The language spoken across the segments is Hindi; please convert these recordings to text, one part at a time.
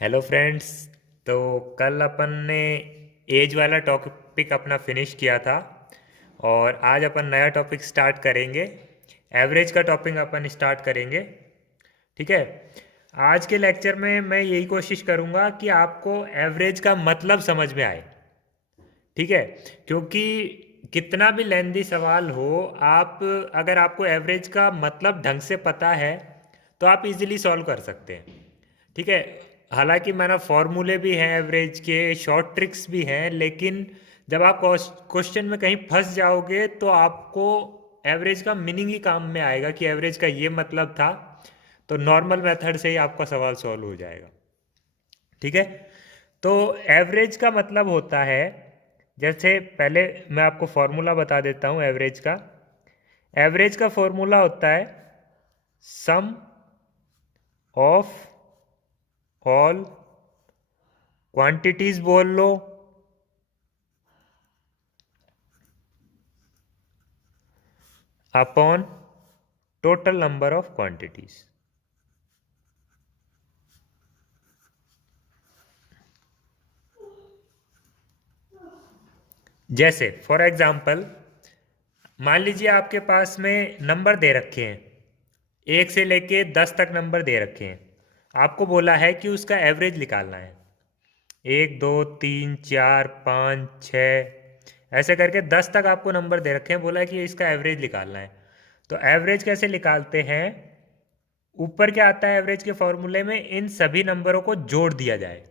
Hello friends. तो कल अपन ने एज वाला टॉपिक अपना फिनिश किया था और आज अपन नया टॉपिक स्टार्ट करेंगे। एवरेज का टॉपिक अपन स्टार्ट करेंगे। ठीक है। आज के लेक्चर में मैं यही कोशिश करूँगा कि आपको एवरेज का मतलब समझ में आए। ठीक है। क्योंकि कितना भी लेंदी सवाल हो, आप अगर आपको एवरेज का मतलब ढंग से पता है तो आप इजीली सॉल्व कर सकते हैं। ठीक है। हालांकि मेरा फॉर्मूले भी हैं एवरेज के, शॉर्ट ट्रिक्स भी हैं, लेकिन जब आप क्वेश्चन में कहीं फंस जाओगे तो आपको एवरेज का मीनिंग ही काम में आएगा कि एवरेज का ये मतलब था। तो नॉर्मल मेथड से ही आपका सवाल सॉल्व हो जाएगा। ठीक है। तो एवरेज का मतलब होता है, जैसे पहले मैं आपको फॉर्मूला बता देता हूँ एवरेज का। एवरेज का फॉर्मूला होता है सम ऑफ ऑल क्वांटिटीज बोल लो upon total number of quantities. जैसे फॉर एग्जांपल, मान लीजिए आपके पास में नंबर दे रखे हैं, 1 से लेके 10 तक नंबर दे रखे हैं। आपको बोला है कि उसका एवरेज निकालना है। 1 2 3 4 5 6 ऐसे करके 10 तक आपको नंबर दे रखे हैं, बोला है कि इसका एवरेज निकालना है। तो एवरेज कैसे निकालते हैं? ऊपर क्या आता है एवरेज के फॉर्मूले में? इन सभी नंबरों को जोड़ दिया जाए।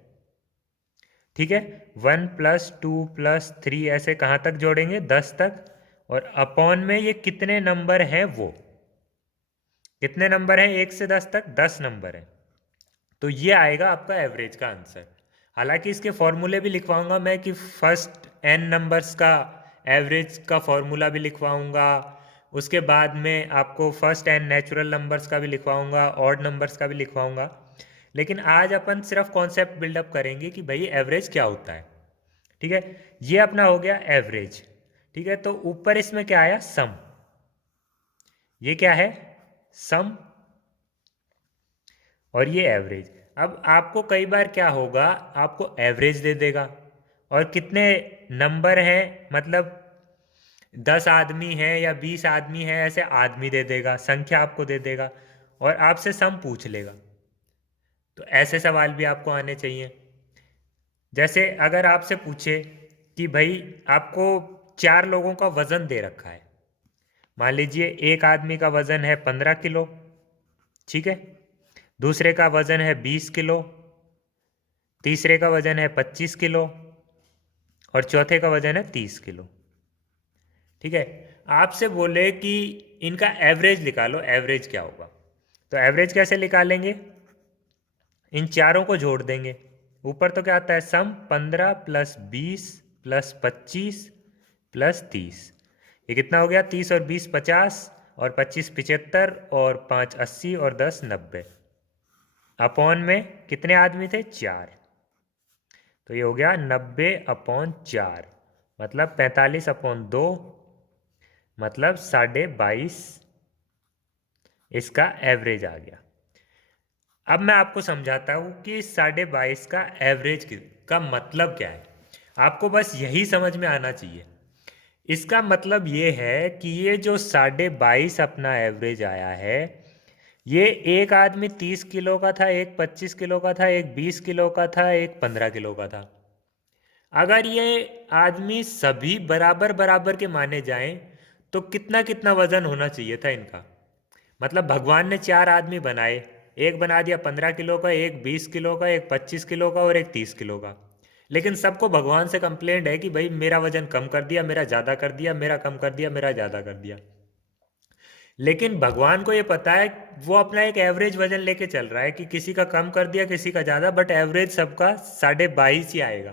ठीक है। 1 + 2 + 3 ऐसे कहाँ तक जोड़ेंगे? 10 तक। और अपॉन में ये कितने नंबर हैं, वो कितने नंबर हैं 1 से 10 तक? 10 नंबर हैं। तो ये आएगा आपका एवरेज का आंसर। हालांकि इसके फॉर्मूले भी लिखवाऊंगा मैं कि फर्स्ट n नंबर्स का एवरेज का फॉर्मूला भी लिखवाऊंगा। उसके बाद में आपको फर्स्ट n नेचुरल नंबर्स का भी लिखवाऊंगा, ऑड नंबर्स का भी लिखवाऊंगा। लेकिन आज अपन सिर्फ कॉन्सेप्ट बिल्डअप करेंगे कि भाई एवरेज क्या होता है। ठीक है। ये अपना हो गया एवरेज। ठीक है। तो ऊपर इसमें क्या आया? सम। ये क्या है? सम। और ये एवरेज। अब आपको कई बार क्या होगा, आपको एवरेज दे देगा और कितने नंबर हैं, मतलब 10 आदमी हैं या 20 आदमी हैं, ऐसे आदमी दे देगा, संख्या आपको दे देगा और आपसे सम पूछ लेगा। तो ऐसे सवाल भी आपको आने चाहिए। जैसे अगर आपसे पूछे कि भाई आपको 4 लोगों का वजन दे रखा है। मान लीजिए एक आदमी का वजन है 15 किलो। ठीक है। दूसरे का वजन है 20 किलो। तीसरे का वजन है 25 किलो। और चौथे का वजन है 30 किलो। ठीक है। आपसे बोले कि इनका एवरेज निकालो, एवरेज क्या होगा? तो एवरेज कैसे निकालेंगे? इन चारों को जोड़ देंगे। ऊपर तो क्या आता है? सम 15 + 20 + 25 + 30। ये कितना हो गया? 30 और 20 50, और 25 75, और 5 80, और 10 90। अपॉन में कितने आदमी थे? 4। तो ये हो गया 90/4, मतलब 45/2, मतलब 22.5। इसका एवरेज आ गया। अब मैं आपको समझाता हूँ कि 22.5 का एवरेज का मतलब क्या है। आपको बस यही समझ में आना चाहिए। इसका मतलब ये है कि ये जो 22.5 अपना एवरेज आया है, ये एक आदमी 30 किलो का था, एक 25 किलो का था, एक 20 किलो का था, एक 15 किलो का था। अगर ये आदमी सभी बराबर बराबर के माने जाएं तो कितना कितना वजन होना चाहिए था इनका? मतलब भगवान ने 4 आदमी बनाए, एक बना दिया 15 किलो का, एक 20 किलो का, एक 25 किलो का, और एक 30 किलो का। लेकिन सबको भगवान से कंप्लेंट है कि भाई मेरा वजन कम कर दिया, मेरा ज़्यादा कर दिया, मेरा कम कर दिया, मेरा ज़्यादा कर दिया। लेकिन भगवान को ये पता है, वो अपना एक एवरेज वजन लेके चल रहा है कि किसी का कम कर दिया, किसी का ज़्यादा, बट एवरेज सबका 22.5 ही आएगा।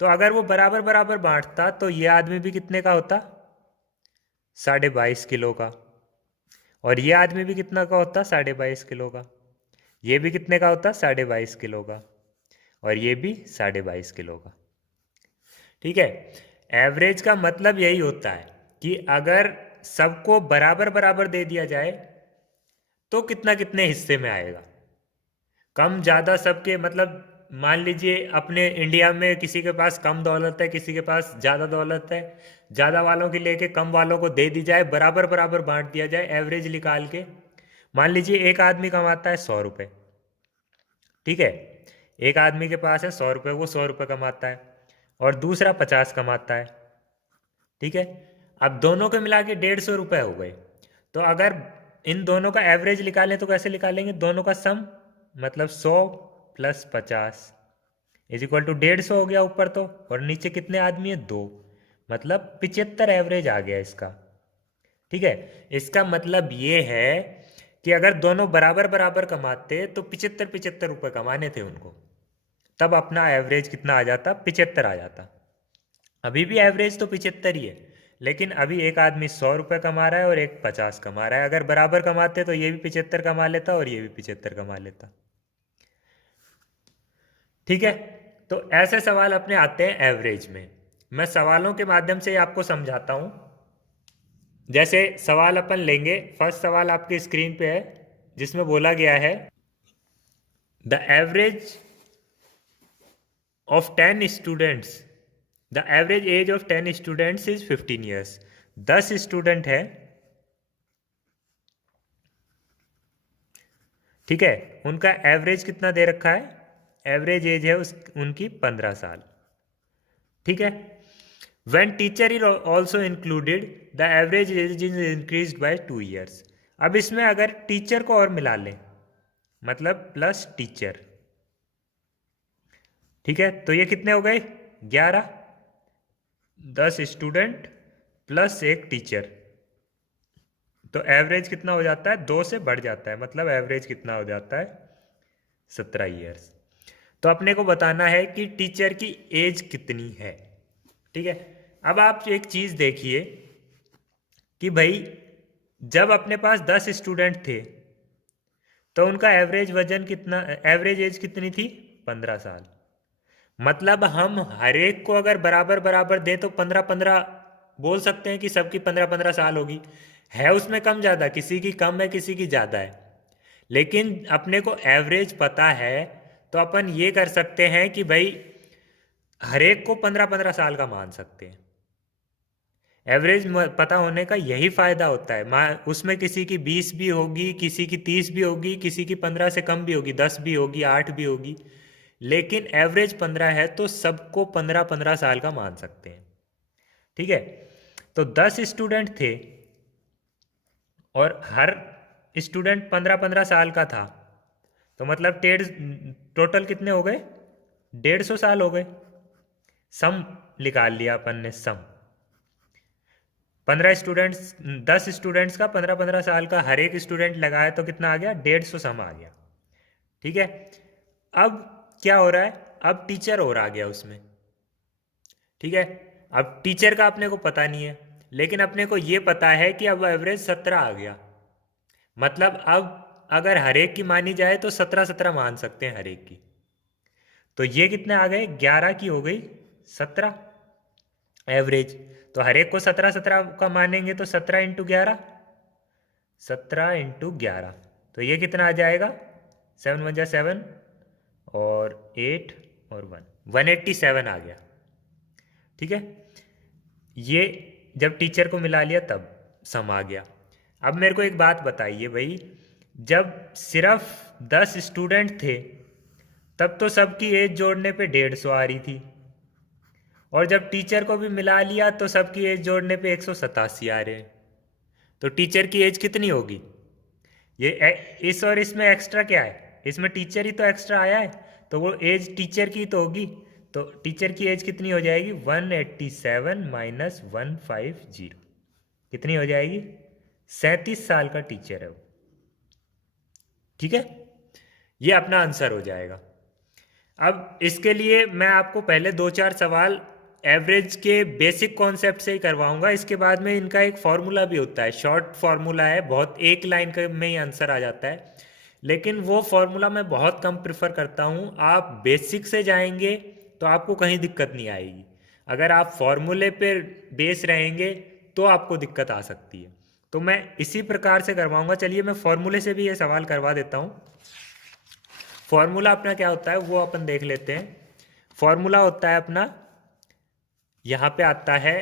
तो अगर वो बराबर बराबर बांटता तो ये आदमी भी कितने का होता? 22.5 किलो का। और ये आदमी भी कितना का होता? 22.5 किलो का। ये भी कितने का होता? 22.5 किलो का। और ये भी 22.5 किलो का। ठीक है। एवरेज का मतलब यही होता है कि अगर सबको बराबर बराबर दे दिया जाए तो कितना कितने हिस्से में आएगा। कम ज़्यादा सबके मतलब मान लीजिए अपने इंडिया में किसी के पास कम दौलत है, किसी के पास ज़्यादा दौलत है, ज़्यादा वालों की लेके कम वालों को दे दी जाए, बराबर बराबर बांट दिया जाए एवरेज निकाल के। मान लीजिए एक आदमी कमाता है 100 रुपये, ठीक है, एक आदमी के पास है 100 रुपये, वो 100 रुपये कमाता है और दूसरा 50 कमाता है, ठीक है। अब दोनों के मिला के 150 रुपये हो गए। तो अगर इन दोनों का एवरेज निकालें तो कैसे निकालेंगे, दोनों का सम, मतलब 100 + 50 इज इक्वल टू 150 हो गया ऊपर तो, और नीचे कितने आदमी है, 2, मतलब 75 एवरेज आ गया इसका, ठीक है। इसका मतलब ये है कि अगर दोनों बराबर बराबर कमाते तो 75 रुपये कमाने थे उनको, तब अपना एवरेज कितना आ जाता, 75 आ जाता। अभी भी एवरेज तो 75 ही है, लेकिन अभी एक आदमी 100 रुपये कमा रहा है और एक 50 कमा रहा है। अगर बराबर कमाते तो ये भी 75 कमा लेता और ये भी 75 कमा लेता, ठीक है। तो ऐसे सवाल अपने आते हैं एवरेज में। मैं सवालों के माध्यम से आपको समझाता हूं। जैसे सवाल अपन लेंगे, फर्स्ट सवाल आपकी स्क्रीन पे है जिसमें बोला गया है the average of 10 students, the average as of 10 students is 15 years. 10 student है, ठीक है, उनका एवरेज कितना दे रखा है, एवरेज एज है उनकी 15 साल, ठीक है। When teacher is also included, the average age is increased by 2 years. अब इसमें अगर टीचर को और मिला लें, मतलब प्लस टीचर, ठीक है, तो ये कितने हो गए, 11, 10 स्टूडेंट प्लस एक टीचर, तो एवरेज कितना हो जाता है, 2 से बढ़ जाता है, मतलब एवरेज कितना हो जाता है, 17 ईयर्स। तो अपने को बताना है कि टीचर की एज कितनी है, ठीक है। अब आप एक चीज देखिए कि भाई जब अपने पास 10 स्टूडेंट थे तो उनका एवरेज वजन कितना, एवरेज एज कितनी थी, 15 साल। मतलब हम हर एक को अगर बराबर बराबर दें तो 15-15 बोल सकते हैं कि सबकी 15-15 साल होगी। है उसमें कम ज़्यादा, किसी की कम है किसी की ज़्यादा है, लेकिन अपने को एवरेज पता है तो अपन ये कर सकते हैं कि भाई हर एक को 15-15 साल का मान सकते हैं। एवरेज पता होने का यही फायदा होता है। उसमें किसी की 20 भी होगी, किसी की 30 भी होगी, किसी की 15 से कम भी होगी, 10 भी होगी, 8 भी होगी, लेकिन एवरेज 15 है तो सबको 15-15 साल का मान सकते हैं, ठीक है। तो 10 स्टूडेंट थे और हर स्टूडेंट 15-15 साल का था, तो मतलब टोटल कितने हो गए, 150 साल हो गए। सम निकाल लिया अपन ने, सम 15 स्टूडेंट्स, 10 स्टूडेंट्स का 15-15 साल का हर एक स्टूडेंट लगाया तो कितना आ गया, 150 सम आ गया, ठीक है। अब क्या हो रहा है, अब टीचर और आ गया उसमें, ठीक है। अब टीचर का अपने को पता नहीं है, लेकिन अपने को ये पता है कि अब एवरेज 17 आ गया, मतलब अब अगर हर एक की मानी जाए तो 17-17 मान सकते हैं हर एक की। तो ये कितने आ गए, 11 की हो गई 17 एवरेज। तो हर एक को 17-17 का मानेंगे तो 17 × 11, 17 × 11, तो ये कितना आ जाएगा, 7 × 1 = 7 और 8 और 1 187 आ गया, ठीक है। ये जब टीचर को मिला लिया तब सम आ गया। अब मेरे को एक बात बताइए भाई, जब सिर्फ 10 स्टूडेंट थे तब तो सबकी एज जोड़ने पे 150 आ रही थी, और जब टीचर को भी मिला लिया तो सबकी एज जोड़ने पे 187 आ रहे हैं। तो टीचर की एज कितनी होगी, ये इस और इसमें एक्स्ट्रा क्या है, इसमें टीचर ही तो एक्स्ट्रा आया है, तो वो एज टीचर की तो होगी। तो टीचर की एज कितनी हो जाएगी, 187 - 150, कितनी हो जाएगी, 37 साल का टीचर है वो, ठीक है। ये अपना आंसर हो जाएगा। अब इसके लिए मैं आपको पहले 2-4 सवाल एवरेज के बेसिक कॉन्सेप्ट से ही करवाऊंगा, इसके बाद में इनका एक फॉर्मूला भी होता है, शॉर्ट फॉर्मूला है, बहुत एक लाइन का में ही आंसर आ जाता है, लेकिन वो फॉर्मूला मैं बहुत कम प्रेफर करता हूँ। आप बेसिक से जाएंगे तो आपको कहीं दिक्कत नहीं आएगी, अगर आप फॉर्मूले पे बेस रहेंगे तो आपको दिक्कत आ सकती है। तो मैं इसी प्रकार से करवाऊंगा। चलिए मैं फॉर्मूले से भी ये सवाल करवा देता हूँ। फॉर्मूला अपना क्या होता है वो अपन देख लेते हैं। फॉर्मूला होता है अपना, यहां पे आता है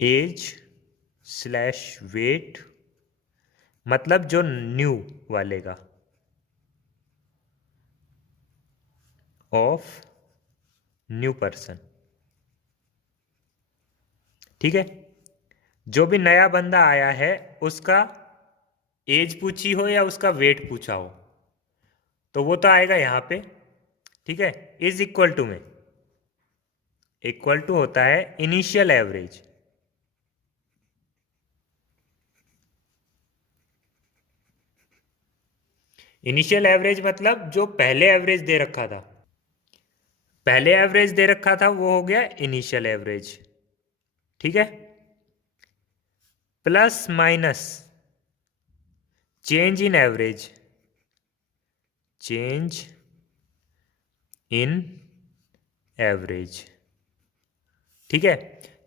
एज स्लैश वेट, मतलब जो न्यू वाले का, ऑफ न्यू पर्सन। ठीक है, जो भी नया बंदा आया है उसका एज पूछी हो या उसका वेट पूछा हो तो वो तो आएगा यहां पे। ठीक है, इज इक्वल टू में इक्वल टू होता है इनिशियल एवरेज। इनिशियल एवरेज मतलब जो पहले एवरेज दे रखा था, पहले एवरेज दे रखा था वो हो गया इनिशियल एवरेज। ठीक है, plus minus change in average, change in average. ठीक है,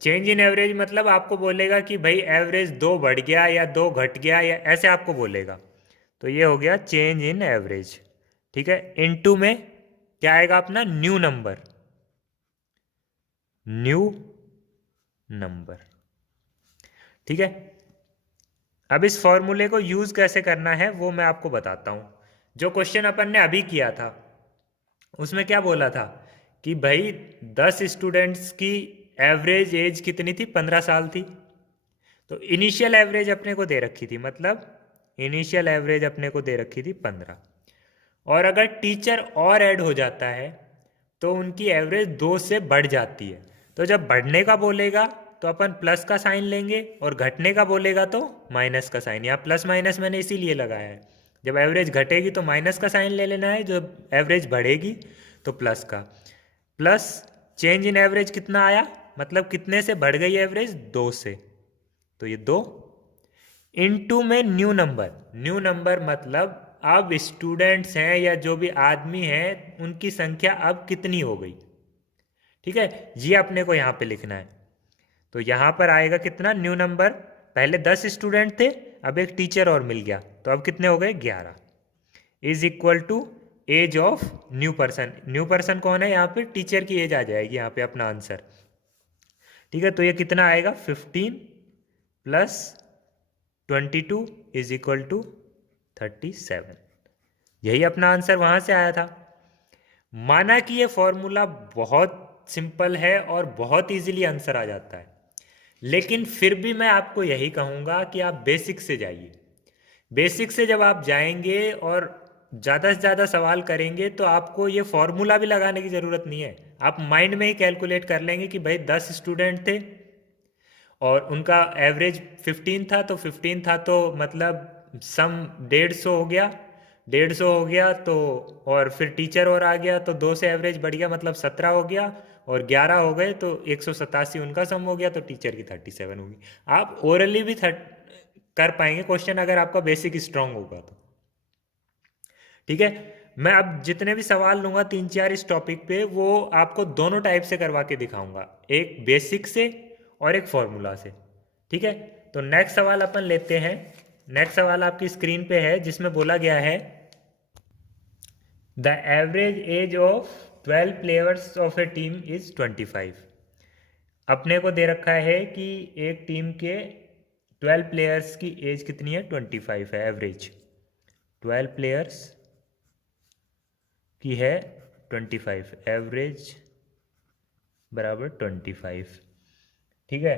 चेंज इन एवरेज मतलब आपको बोलेगा कि भाई एवरेज 2 बढ़ गया या 2 घट गया, या ऐसे आपको बोलेगा। तो ये हो गया चेंज इन एवरेज। ठीक है, इनटू में क्या आएगा अपना न्यू नंबर, न्यू नंबर। ठीक है, अब इस फॉर्मूले को यूज कैसे करना है वो मैं आपको बताता हूं। जो क्वेश्चन अपन ने अभी किया था उसमें क्या बोला था कि भाई 10 स्टूडेंट्स की एवरेज एज कितनी थी, 15 साल थी। तो इनिशियल एवरेज अपने को दे रखी थी, मतलब इनिशियल एवरेज अपने को दे रखी थी 15। और अगर टीचर और ऐड हो जाता है तो उनकी एवरेज 2 से बढ़ जाती है। तो जब बढ़ने का बोलेगा तो अपन प्लस का साइन लेंगे, और घटने का बोलेगा तो माइनस का साइन। यहाँ प्लस माइनस मैंने इसीलिए लगाया है, जब एवरेज घटेगी तो माइनस का साइन ले लेना है, जब एवरेज बढ़ेगी तो प्लस का। प्लस चेंज इन एवरेज कितना आया, मतलब कितने से बढ़ गई एवरेज, 2 से, तो ये 2 इनटू में न्यू नंबर। न्यू नंबर मतलब अब स्टूडेंट्स हैं या जो भी आदमी हैं उनकी संख्या अब कितनी हो गई। ठीक है, ये अपने को यहाँ पे लिखना है। तो यहाँ पर आएगा कितना न्यू नंबर, पहले 10 स्टूडेंट थे, अब एक टीचर और मिल गया तो अब कितने हो गए 11, is equal to age of new person. New person कौन है, यहाँ पे टीचर की एज आ जाएगी यहाँ पे अपना आंसर। ठीक है, तो ये कितना आएगा 15 प्लस 22 इज इक्वल टू 37। यही अपना आंसर वहां से आया था। माना कि ये फॉर्मूला बहुत सिंपल है और बहुत इजीली आंसर आ जाता है, लेकिन फिर भी मैं आपको यही कहूंगा कि आप बेसिक से जाइए। बेसिक से जब आप जाएंगे और ज़्यादा से ज़्यादा सवाल करेंगे तो आपको ये फॉर्मूला भी लगाने की ज़रूरत नहीं है। आप माइंड में ही कैलकुलेट कर लेंगे कि भाई 10 स्टूडेंट थे और उनका एवरेज 15 था, तो 15 था तो मतलब सम 150 हो गया, 150 हो गया तो, और फिर टीचर और आ गया तो 2 से एवरेज बढ़ गया, मतलब 17 हो गया, और 11 हो गए तो 187 उनका सम हो गया, तो टीचर की 37 होगी। आप ओरली भी कर पाएंगे क्वेश्चन अगर आपका बेसिक स्ट्रांग होगा तो। ठीक है, मैं अब जितने भी सवाल लूंगा 3-4 इस टॉपिक पे, वो आपको दोनों टाइप से करवा के दिखाऊंगा, एक बेसिक से और एक फॉर्मूला से। ठीक है, तो नेक्स्ट सवाल अपन लेते हैं। नेक्स्ट सवाल आपकी स्क्रीन पे है जिसमें बोला गया है the average as of 12 players of A team is 25। अपने को दे रखा है कि एक टीम के 12 प्लेयर्स की एज कितनी है, 25 है एवरेज। 12 प्लेयर्स की है 25, एवरेज बराबर 25। ठीक है,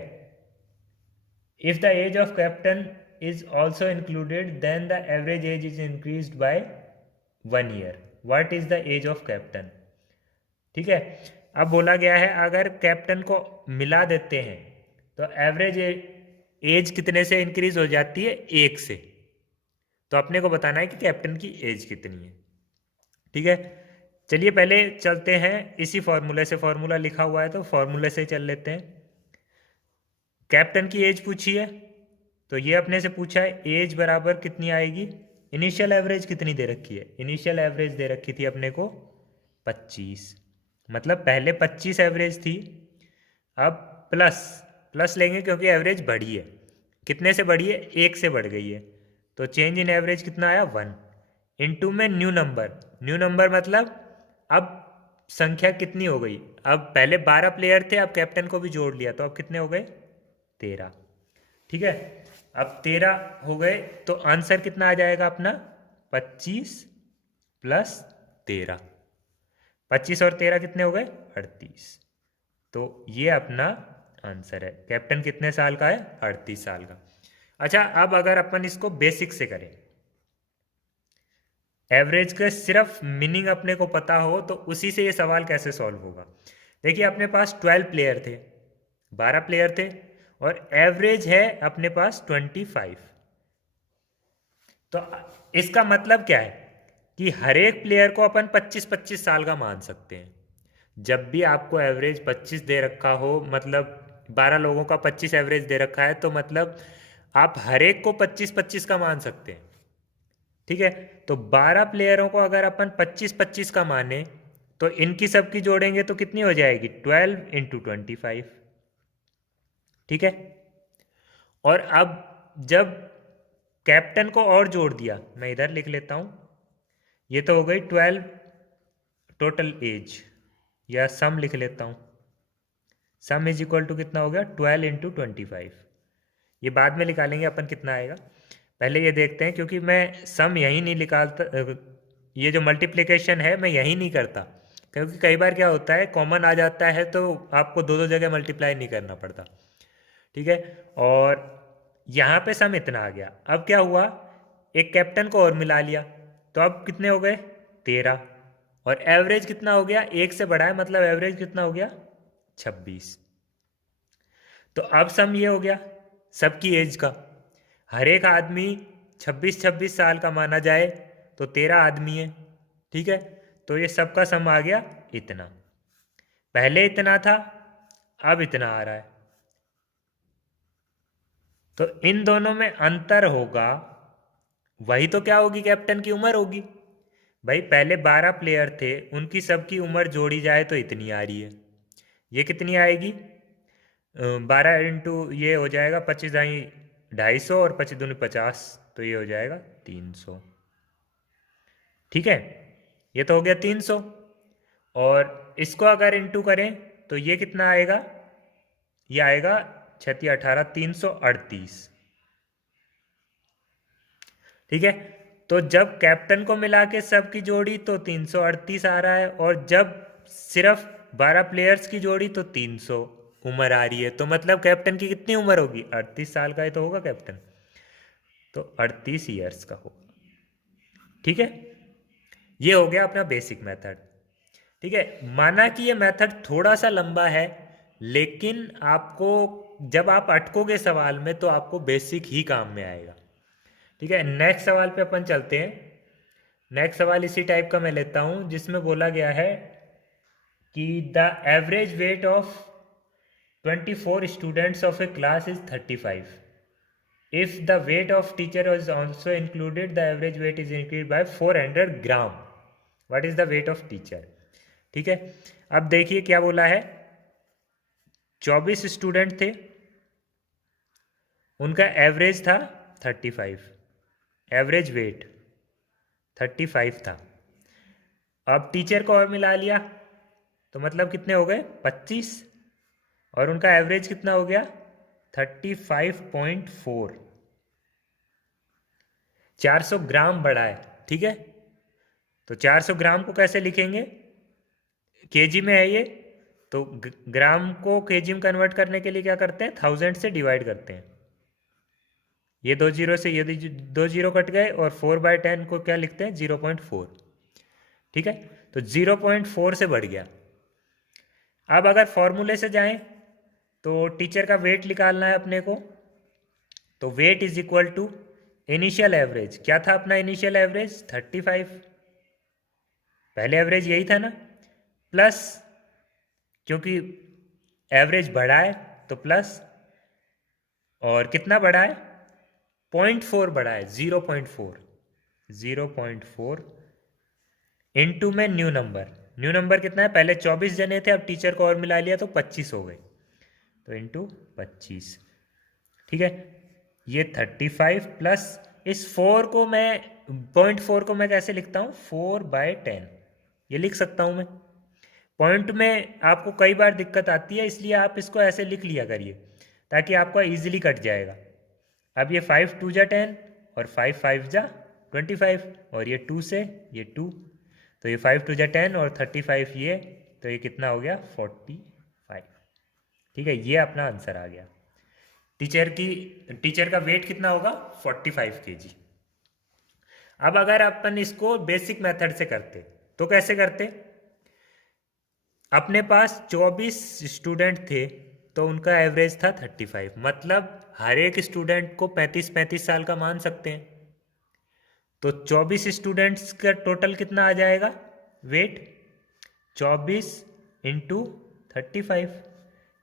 if the age of captain is also included then the average age is increased by 1 year. What is the age of captain. ठीक है, अब बोला गया है अगर कैप्टन को मिला देते हैं तो एवरेज एज कितने से इंक्रीज हो जाती है, 1 से। तो अपने को बताना है कि कैप्टन की एज कितनी है। ठीक है, चलिए पहले चलते हैं इसी फॉर्मूले से, फॉर्मूला लिखा हुआ है तो फॉर्मूले से चल लेते हैं। कैप्टन की एज पूछी है तो ये अपने से पूछा है एज बराबर कितनी आएगी, इनिशियल एवरेज कितनी दे रखी है, इनिशियल एवरेज दे रखी थी अपने को 25, मतलब पहले 25 एवरेज थी, अब प्लस प्लस लेंगे क्योंकि एवरेज बढ़ी है। कितने से बढ़ी है, 1 से बढ़ गई है, तो चेंज इन एवरेज कितना आया 1, इनटू में न्यू नंबर मतलब अब संख्या कितनी हो गई, अब पहले 12 प्लेयर थे, अब कैप्टन को भी जोड़ लिया तो अब कितने हो गए 13। ठीक है, अब 13 हो गए तो आंसर कितना आ जाएगा अपना 25 प्लस 13। 25 और 13 कितने हो गए 38। तो ये अपना आंसर है। कैप्टन कितने साल का है 38 साल का। अच्छा, अब अगर अपन इसको बेसिक से करें, एवरेज का सिर्फ मीनिंग अपने को पता हो तो उसी से ये सवाल कैसे सॉल्व होगा। देखिए अपने पास 12 प्लेयर थे, 12 प्लेयर थे और एवरेज है अपने पास 25। तो इसका मतलब क्या है कि हर एक प्लेयर को अपन 25-25 साल का मान सकते हैं। जब भी आपको एवरेज 25 दे रखा हो, मतलब 12 लोगों का 25 एवरेज दे रखा है, तो मतलब आप हर एक को 25-25 का मान सकते हैं। ठीक है, तो 12 प्लेयरों को अगर अपन 25-25 का माने तो इनकी सबकी जोड़ेंगे तो कितनी हो जाएगी 12 इंटू 25। ठीक है, और अब जब कैप्टन को और जोड़ दिया, मैं इधर लिख लेता हूं, ये तो हो गई 12 टोटल एज, या सम लिख लेता हूं। सम इज इक्वल टू कितना हो गया 12 इंटू 25। ये बाद में निकालेंगे अपन कितना आएगा, पहले ये देखते हैं, क्योंकि मैं सम यहीं नहीं निकालता, ये जो मल्टीप्लिकेशन है मैं यहीं नहीं करता, क्योंकि कई बार क्या होता है कॉमन आ जाता है तो आपको दो दो जगह मल्टीप्लाई नहीं करना पड़ता। ठीक है, और यहाँ पे सम इतना आ गया। अब क्या हुआ, एक कैप्टन को और मिला लिया तो अब कितने हो गए 13, और एवरेज कितना हो गया, एक से बढ़ा है मतलब एवरेज कितना हो गया 26। तो अब सम ये हो गया सबकी एज का, हर एक आदमी 26-26 साल का माना जाए तो 13 आदमी है। ठीक है, तो ये सबका सम आ गया इतना, पहले इतना था अब इतना आ रहा है। तो इन दोनों में अंतर होगा, वही तो क्या होगी कैप्टन की उम्र होगी। भाई पहले 12 प्लेयर थे, उनकी सबकी उम्र जोड़ी जाए तो इतनी आ रही है, ये कितनी आएगी 12 इंटू ये हो जाएगा 25 ढाई 250 और 25 दूनी 50, तो ये हो जाएगा 300। ठीक है, ये तो हो गया 300, और इसको अगर इंटू करें तो ये कितना आएगा, ये आएगा 6×18 338। ठीक है, तो जब कैप्टन को मिला के सबकी जोड़ी तो 338 आ रहा है, और जब सिर्फ 12 प्लेयर्स की जोड़ी तो 300 उम्र आ रही है। तो मतलब कैप्टन की कितनी उम्र होगी 38 साल का ही तो होगा कैप्टन, तो 38 ईयर्स का होगा। ठीक है, ये हो गया अपना बेसिक मेथड। ठीक है, माना कि ये मेथड थोड़ा सा लंबा है, लेकिन आपको जब आप अटकोगे सवाल में तो आपको बेसिक ही काम में आएगा। ठीक है, नेक्स्ट सवाल पे अपन चलते हैं। नेक्स्ट सवाल इसी टाइप का मैं लेता हूं, जिसमें बोला गया है कि the average weight of 24 students of A class is 35। If the weight of teacher is also included, the average weight is increased by 400 gram. What is the weight of teacher? ठीक है, अब देखिए क्या बोला है, 24 स्टूडेंट थे, उनका एवरेज था 35, एवरेज वेट 35 था। अब टीचर को और मिला लिया तो मतलब कितने हो गए 25, और उनका एवरेज कितना हो गया 35.4, 400 ग्राम बढ़ा है। ठीक है, तो 400 ग्राम को कैसे लिखेंगे, केजी में है ये, तो ग्राम को केजी में कन्वर्ट करने के लिए क्या करते हैं 1000 से डिवाइड करते हैं। ये 2 जीरो से ये 2 जीरो कट गए, और 4/10 को क्या लिखते हैं 0.4। ठीक है, तो 0.4 से बढ़ गया। अब अगर फॉर्मूले से जाएं तो टीचर का वेट निकालना है अपने को, तो weight is equal to initial average, क्या था अपना इनिशियल एवरेज 35, पहले एवरेज यही था ना, प्लस क्योंकि एवरेज बढ़ा है तो प्लस, और कितना बढ़ा है 0.4 बढ़ा है 0.4 इनटू में न्यू नंबर कितना है, पहले 24 जने थे, अब टीचर को और मिला लिया तो 25 हो गए, तो इंटू 25। ठीक है, ये 35 प्लस इस 4 को मैं 0.4 को मैं कैसे लिखता हूँ, 4/10, ये लिख सकता हूँ मैं। पॉइंट में आपको कई बार दिक्कत आती है, इसलिए आप इसको ऐसे लिख लिया करिए ताकि आपका इजीली कट जाएगा। अब ये 5 2 जा 10 और 5 5 जा 25 और ये 2 से ये 2, तो ये 5 2 जा 10 और 35 ये, तो ये कितना हो गया 45। ठीक है, ये अपना आंसर आ गया। टीचर का वेट कितना होगा 45 kg। अब अगर अपन इसको बेसिक मेथड से करते तो कैसे करते, अपने पास 24 स्टूडेंट थे तो उनका एवरेज था 35, मतलब हर एक स्टूडेंट को 35 साल का मान सकते हैं। तो 24 स्टूडेंट्स का टोटल कितना आ जाएगा वेट, 24 इंटू 35,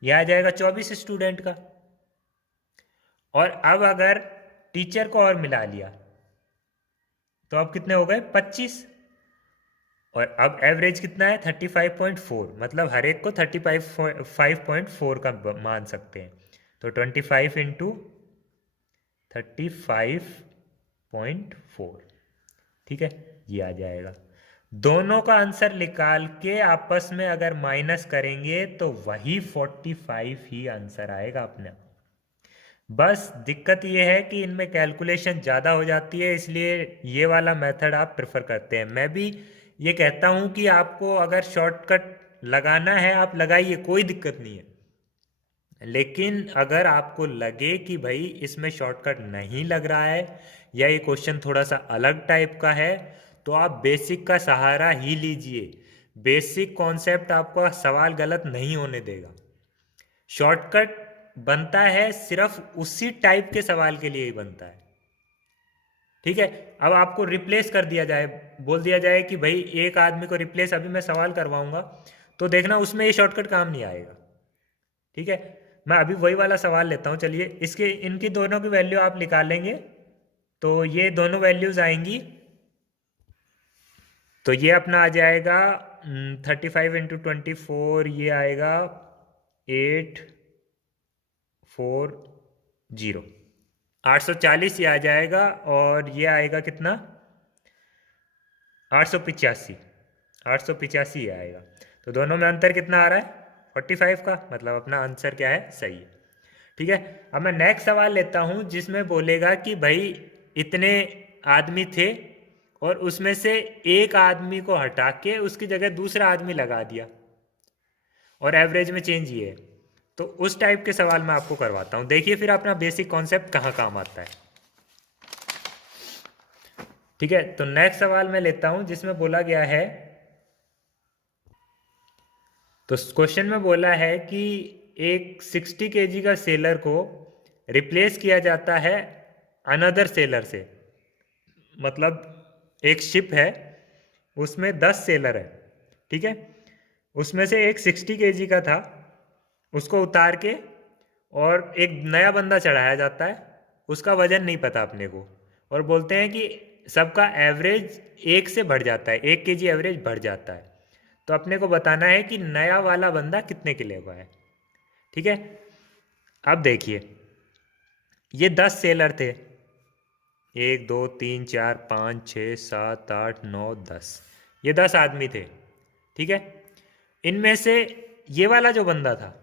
यह आ जाएगा 24 स्टूडेंट का। और अब अगर टीचर को और मिला लिया तो अब कितने हो गए 25, और अब एवरेज कितना है 35.4, मतलब हर एक को 35.4 का मान सकते हैं। तो 25 इंटू 35.4, ठीक है, ये आ जाएगा। दोनों का आंसर निकाल के आपस में अगर माइनस करेंगे तो वही 45 ही आंसर आएगा अपने। बस दिक्कत ये है कि इनमें कैलकुलेशन ज़्यादा हो जाती है, इसलिए ये वाला मेथड आप प्रेफर करते हैं। मैं भी ये कहता हूँ कि आपको अगर शॉर्टकट लगाना है आप लगाइए, कोई दिक्कत नहीं है। लेकिन अगर आपको लगे कि भाई इसमें शॉर्टकट नहीं लग रहा है या ये क्वेश्चन थोड़ा सा अलग टाइप का है, तो आप बेसिक का सहारा ही लीजिए। बेसिक कॉन्सेप्ट आपका सवाल गलत नहीं होने देगा। शॉर्टकट बनता है सिर्फ उसी टाइप के सवाल के लिए ही बनता है। ठीक है, अब आपको रिप्लेस कर दिया जाए, बोल दिया जाए कि भाई एक आदमी को रिप्लेस अभी मैं सवाल करवाऊंगा, तो देखना उसमें ये शॉर्टकट काम नहीं आएगा। ठीक है, मैं अभी वही वाला सवाल लेता हूँ, चलिए इसके इनकी दोनों की वैल्यू आप निकालेंगे तो ये दोनों वैल्यूज आएंगी, तो ये अपना आ जाएगा 35 इंटू 24, ये आएगा 840, 840 ये आ जाएगा, और ये आएगा कितना 885, 885 ये आएगा। तो दोनों में अंतर कितना आ रहा है 45 का, मतलब अपना आंसर क्या है सही है। ठीक है, अब मैं नेक्स्ट सवाल लेता हूं जिसमें बोलेगा कि भाई इतने आदमी थे और उसमें से एक आदमी को हटा के उसकी जगह दूसरा आदमी लगा दिया और एवरेज में चेंज ये है। तो उस टाइप के सवाल मैं आपको करवाता हूं, देखिए फिर अपना बेसिक कॉन्सेप्ट कहाँ काम आता है। ठीक है, तो नेक्स्ट सवाल मैं लेता हूं जिसमें बोला गया है, तो क्वेश्चन में बोला है कि एक 60 kg का सेलर को रिप्लेस किया जाता है अनदर सेलर से, मतलब एक शिप है उसमें 10 सेलर है। ठीक है, उसमें से एक 60 kg का था, उसको उतार के और एक नया बंदा चढ़ाया जाता है, उसका वजन नहीं पता अपने को, और बोलते हैं कि सबका एवरेज एक से बढ़ जाता है, 1 kg एवरेज बढ़ जाता है। तो अपने को बताना है कि नया वाला बंदा कितने किलो का है। ठीक है, अब देखिए ये 10 सेलर थे, 1 2 3 4 5 6 7 8 9 10, ये 10 आदमी थे। ठीक है, इनमें से ये वाला जो बंदा था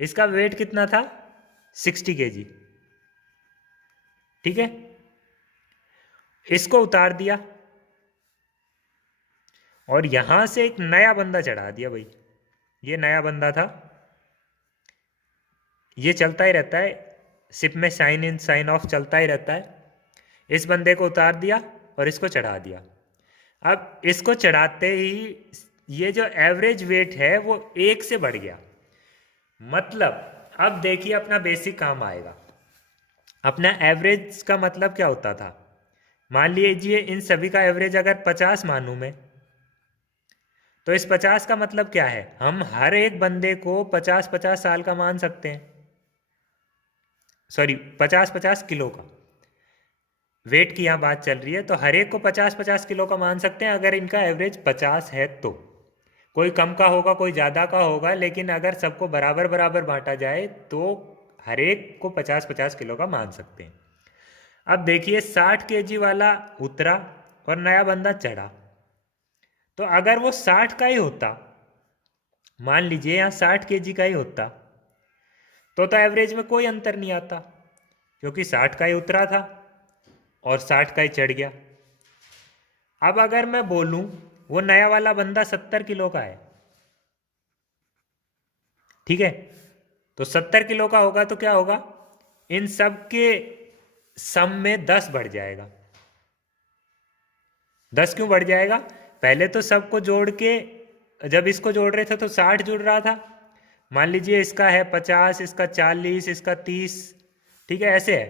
इसका वेट कितना था 60 kg। ठीक है, इसको उतार दिया और यहां से एक नया बंदा चढ़ा दिया। भाई ये नया बंदा था, ये चलता ही रहता है शिप में, साइन इन साइन ऑफ चलता ही रहता है। इस बंदे को उतार दिया और इसको चढ़ा दिया। अब इसको चढ़ाते ही ये जो एवरेज वेट है वो 1 से बढ़ गया, मतलब अब देखिए अपना बेसिक काम आएगा। अपना एवरेज का मतलब क्या होता था, मान लीजिए इन सभी का एवरेज अगर 50 मानूं मैं, तो इस 50 का मतलब क्या है, हम हर एक बंदे को 50-50 साल का मान सकते हैं, सॉरी 50-50 किलो का। वेट की यहाँ बात चल रही है, तो हर एक को 50-50 किलो का मान सकते हैं अगर इनका एवरेज 50 है तो। कोई कम का होगा कोई ज़्यादा का होगा, लेकिन अगर सबको बराबर बराबर बांटा जाए तो हर एक को 50-50 किलो का मान सकते हैं। अब देखिए 60 kg वाला उतरा और नया बंदा चढ़ा, तो अगर वो 60 का ही होता, मान लीजिए यहाँ 60 kg का ही होता, तो एवरेज में कोई अंतर नहीं आता, क्योंकि 60 का ही उतरा था और 60 का ही चढ़ गया। अब अगर मैं बोलूं वो नया वाला बंदा 70 किलो का है, ठीक है, तो 70 किलो का होगा तो क्या होगा, इन सब के सम में 10 बढ़ जाएगा। 10 क्यों बढ़ जाएगा, पहले तो सबको जोड़ के, जब इसको जोड़ रहे थे तो 60 जुड़ रहा था, मान लीजिए इसका है 50, इसका 40, इसका 30, ठीक है, ऐसे है,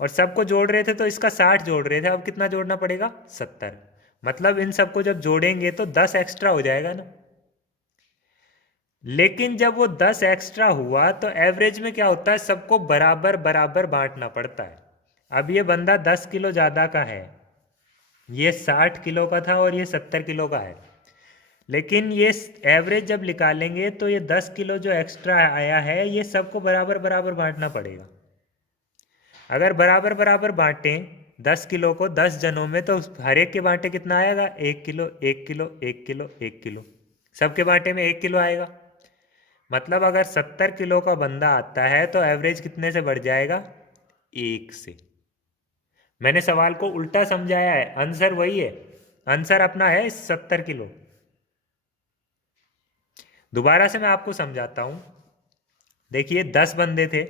और सबको जोड़ रहे थे तो इसका 60 जोड़ रहे थे, अब कितना जोड़ना पड़ेगा, 70। मतलब इन सबको जब जोड़ेंगे तो 10 एक्स्ट्रा हो जाएगा ना। लेकिन जब वो 10 एक्स्ट्रा हुआ तो एवरेज में क्या होता है, सबको बराबर बराबर बांटना पड़ता है। अब ये बंदा 10 किलो ज़्यादा का है, ये 60 किलो का था और ये 70 किलो का है, लेकिन ये एवरेज जब निकालेंगे तो ये 10 किलो जो एक्स्ट्रा आया है ये सबको बराबर बराबर बांटना पड़ेगा। अगर बराबर बराबर बांटें 10 किलो को 10 जनों में, तो हर एक के बांटे कितना आएगा, 1 किलो 1 किलो 1 किलो 1 किलो, सबके बांटे में 1 किलो आएगा। मतलब अगर 70 किलो का बंदा आता है तो एवरेज कितने से बढ़ जाएगा, 1 से। मैंने सवाल को उल्टा समझाया है, आंसर वही है, आंसर अपना है 70 किलो। दोबारा से मैं आपको समझाता हूं, देखिए 10 बंदे थे,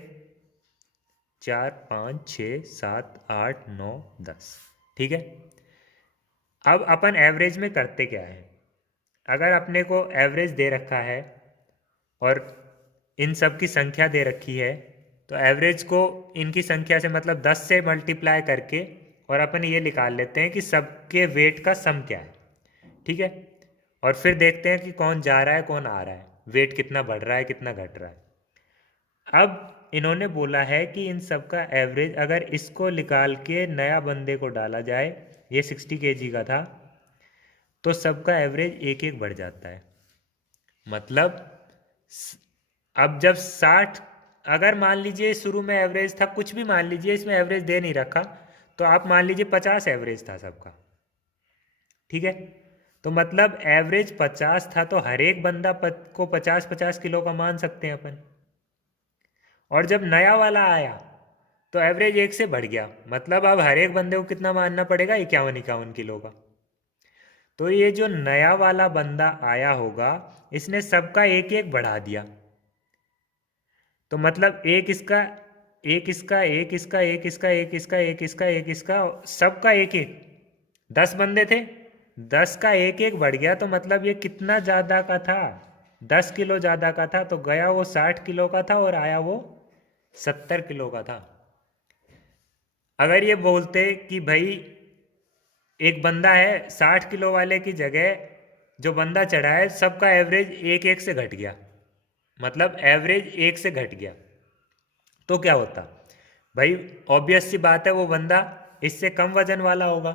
4 5 6 7 8 9 10, ठीक है। अब अपन एवरेज में करते क्या है, अगर अपने को एवरेज दे रखा है और इन सब की संख्या दे रखी है, तो एवरेज को इनकी संख्या से मतलब 10 से मल्टीप्लाई करके और अपन ये निकाल लेते हैं कि सबके वेट का सम क्या है, ठीक है। और फिर देखते हैं कि कौन जा रहा है कौन आ रहा है, वेट कितना बढ़ रहा है कितना घट रहा है। अब इन्होंने बोला है कि इन सब का एवरेज, अगर इसको निकाल के नया बंदे को डाला जाए, ये 60 kg का था, तो सबका एवरेज एक एक बढ़ जाता है। मतलब अब जब 60, अगर मान लीजिए शुरू में एवरेज था, कुछ भी मान लीजिए, इसमें एवरेज दे नहीं रखा, तो आप मान लीजिए 50 एवरेज था सबका, ठीक है। तो मतलब एवरेज 50 था, तो हर एक बंदा को 50-50 किलो का मान सकते हैं अपन। और जब नया वाला आया तो एवरेज 1 से बढ़ गया, मतलब अब हर एक बंदे को कितना मानना पड़ेगा, 51-51 किलो का। तो ये जो नया वाला बंदा आया होगा, इसने सबका एक एक बढ़ा दिया, तो मतलब एक इसका एक इसका एक इसका एक इसका एक इसका एक इसका एक इसका सबका एक एक, 10 बंदे थे, 10 का एक एक बढ़ गया, तो मतलब ये कितना ज़्यादा का था, 10 किलो ज़्यादा का था, तो गया वो 60 किलो का था और आया वो 70 किलो का था। अगर ये बोलते कि भाई एक बंदा है 60 किलो वाले की जगह जो बंदा चढ़ा है सबका एवरेज एक एक से घट गया, मतलब एवरेज 1 से घट गया, तो क्या होता भाई, ऑब्वियस सी बात है वो बंदा इससे कम वजन वाला होगा।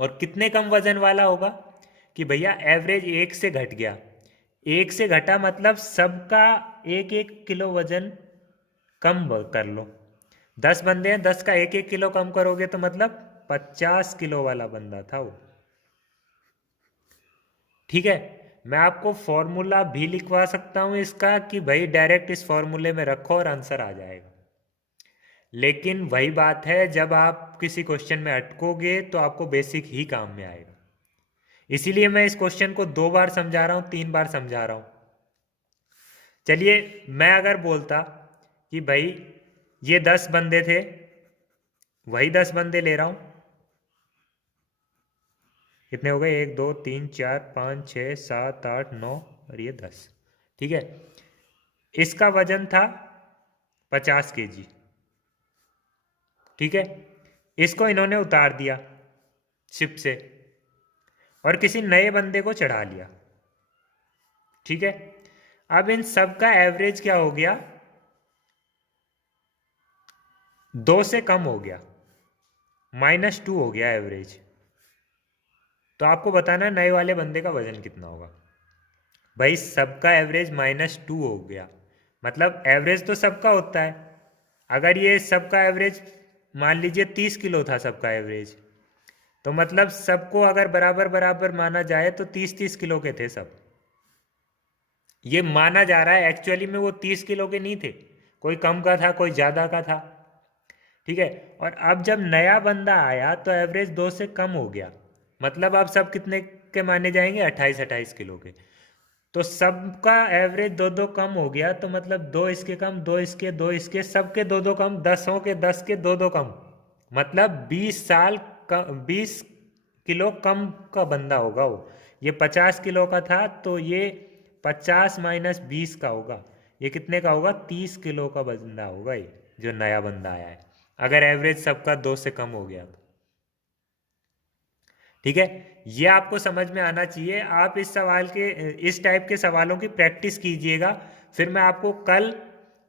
और कितने कम वजन वाला होगा कि भैया एवरेज 1 से घट गया, 1 से घटा मतलब सबका एक एक किलो वजन कम कर लो। 10 बंदे हैं, 10 का एक एक किलो कम करोगे तो मतलब 50 किलो वाला बंदा था वो, ठीक है। मैं आपको फॉर्मूला भी लिखवा सकता हूं इसका कि भाई डायरेक्ट इस फॉर्मूले में रखो और आंसर आ जाएगा, लेकिन वही बात है, जब आप किसी क्वेश्चन में अटकोगे तो आपको बेसिक ही काम में आएगा। इसीलिए मैं इस क्वेश्चन को 2 बार समझा रहा हूं, 3 बार समझा रहा हूं। चलिए मैं अगर बोलता कि भाई ये 10 बंदे थे, वही 10 बंदे ले रहा हूं, कितने हो गए, 1 2 3 4 5 6 7 8 9 और ये 10, ठीक है। इसका वजन था 50 kg, ठीक है। इसको इन्होंने उतार दिया शिप से और किसी नए बंदे को चढ़ा लिया, ठीक है। अब इन सब का एवरेज क्या हो गया, 2 से कम हो गया, -2 हो गया एवरेज। तो आपको बताना है नए वाले बंदे का वजन कितना होगा। भाई सबका एवरेज -2 हो गया, मतलब एवरेज तो सबका होता है, अगर ये सबका एवरेज मान लीजिए 30 किलो था सबका एवरेज, तो मतलब सबको अगर बराबर बराबर माना जाए तो 30-30 किलो के थे सब। ये माना जा रहा है, एक्चुअली में वो 30 किलो के नहीं थे, कोई कम का था कोई ज़्यादा का था। ठीक है। और अब जब नया बंदा आया तो एवरेज 2 से कम हो गया, मतलब अब सब कितने के माने जाएंगे, 28-28 किलो के। तो सबका एवरेज 2-2 कम हो गया, तो मतलब 2 इसके कम, 2 इसके, 2 इसके, सबके 2-2 कम, 10 के 10 के 2-2 कम, मतलब 20 साल कम, 20 किलो कम का बंदा होगा वो। ये 50 किलो का था, तो ये 50 - 20 का होगा, ये कितने का होगा, 30 किलो का बंदा होगा ये, जो नया बंदा आया है, अगर एवरेज सबका 2 से कम हो गया तो। ठीक है। ये आपको समझ में आना चाहिए। आप इस सवाल के, इस टाइप के सवालों की प्रैक्टिस कीजिएगा। फिर मैं आपको कल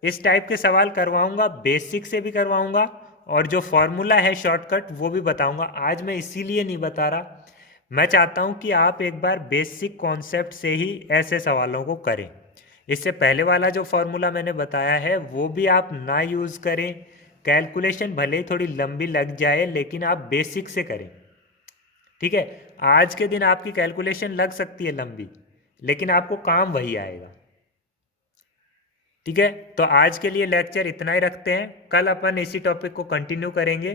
इस टाइप के सवाल करवाऊंगा, बेसिक से भी करवाऊंगा, और जो फॉर्मूला है शॉर्टकट वो भी बताऊंगा। आज मैं इसीलिए नहीं बता रहा, मैं चाहता हूं कि आप एक बार बेसिक कॉन्सेप्ट से ही ऐसे सवालों को करें। इससे पहले वाला जो फॉर्मूला मैंने बताया है वो भी आप ना यूज़ करें, कैलकुलेशन भले ही थोड़ी लंबी लग जाए लेकिन आप बेसिक से करें। ठीक है। आज के दिन आपकी कैलकुलेशन लग सकती है लंबी, लेकिन आपको काम वही आएगा। ठीक है। तो आज के लिए लेक्चर इतना ही रखते हैं, कल अपन इसी टॉपिक को कंटिन्यू करेंगे।